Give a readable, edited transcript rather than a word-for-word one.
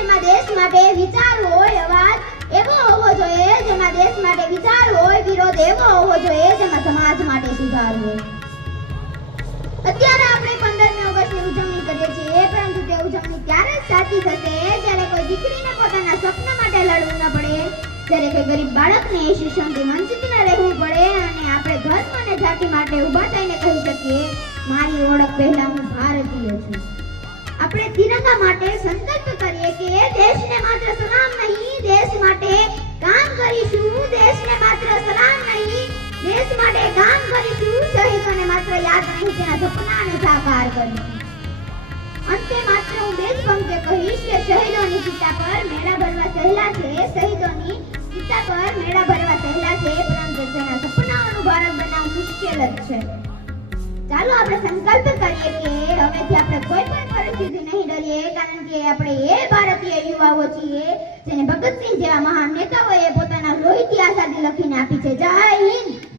જેમાં દેશ માટે વિચાર હોય, અવાજ એવો હોવો જોઈએ જેમાં દેશ માટે વિચાર હોય, વિરોધ એવો હોવો જોઈએ જેમાં સમાજ માટે સુધાર હોય. અત્યારે આપણે 15મી ઓગસ્ટની ઉજવણી કરીએ છીએ, પરંતુ તે ઉજવણી ત્યારે જ સાચી થશે જ્યારે કોઈ દીકરીને પોતાના સપના માટે લડવું ન પડે, જ્યારે કોઈ ગરીબ બાળકને શિક્ષણથી વંચિત ન રહેવું પડે અને આપણે ધર્મ અને જાતિ માટે ઊભા થઈને કહી શકીએ, મારી ઓળખ પહેલા હું ભારતીય છું. આપણે તિરંગા માટે સંકલ્પ કરીએ કે દેશને માત્ર સલામ નહીં, દેશ માટે કામ કરીશું. દેશને માત્ર સલામ નહીં, દેશ માટે કામ કરીશું. શહીદોને માત્ર યાદ નહીં, તેના સપનાને સાકાર કરીશું. અંતે માત્ર હું બે જ પંક્તિ કહીશ કે શહીદોની ચિતા પર મેળા ભરવા સહેલા છે, શહીદોની ચિતા પર મેળા ભરવા સહેલા છે, પરંતુ તેના સપનાઓનું ભારત બનાવવું મુશ્કેલ જ છે. ચાલો આપણે સંકલ્પ કરીએ કે હવેથી આપણે કોઈ પણ પરિસ્થિતિ નહીં ડરીએ, કારણ કે આપણે એ ભારતીય યુવાઓ છીએ જેને ભગતસિંહ જેવા મહાન નેતા